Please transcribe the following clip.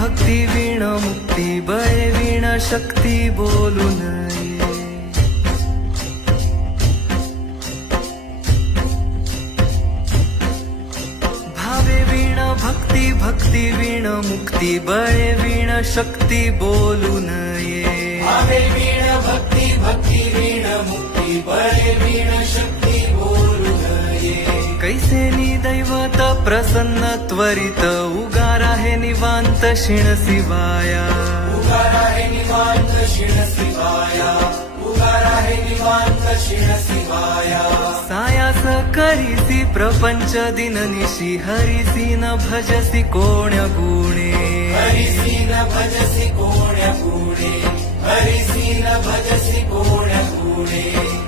भक्ती वीण मुक्ती बळे वीण शक्ती बोलू नये. भावे वीण भक्ती भक्ती वीण मुक्ती बळे वीण शक्ती बोलू नये. भावे वीण भक्ती भक्ती वीण मुक्ती बळे वीण शक्ती बोलू नये. कैसे दैवत प्रसन्न त्वरित उगार आहे निवांत शिण शिवाया. उगार आहे निवांत शिण शिवाया. उगार आहे निवांत शिण शिवाया. सायास करीसी प्रपंच दिननिशी हरिसी न भजसी कोण्य गुणे. हरिसी न भजसी कोण्य गुणे. हरिसी न भजसी कोण्य गुणे.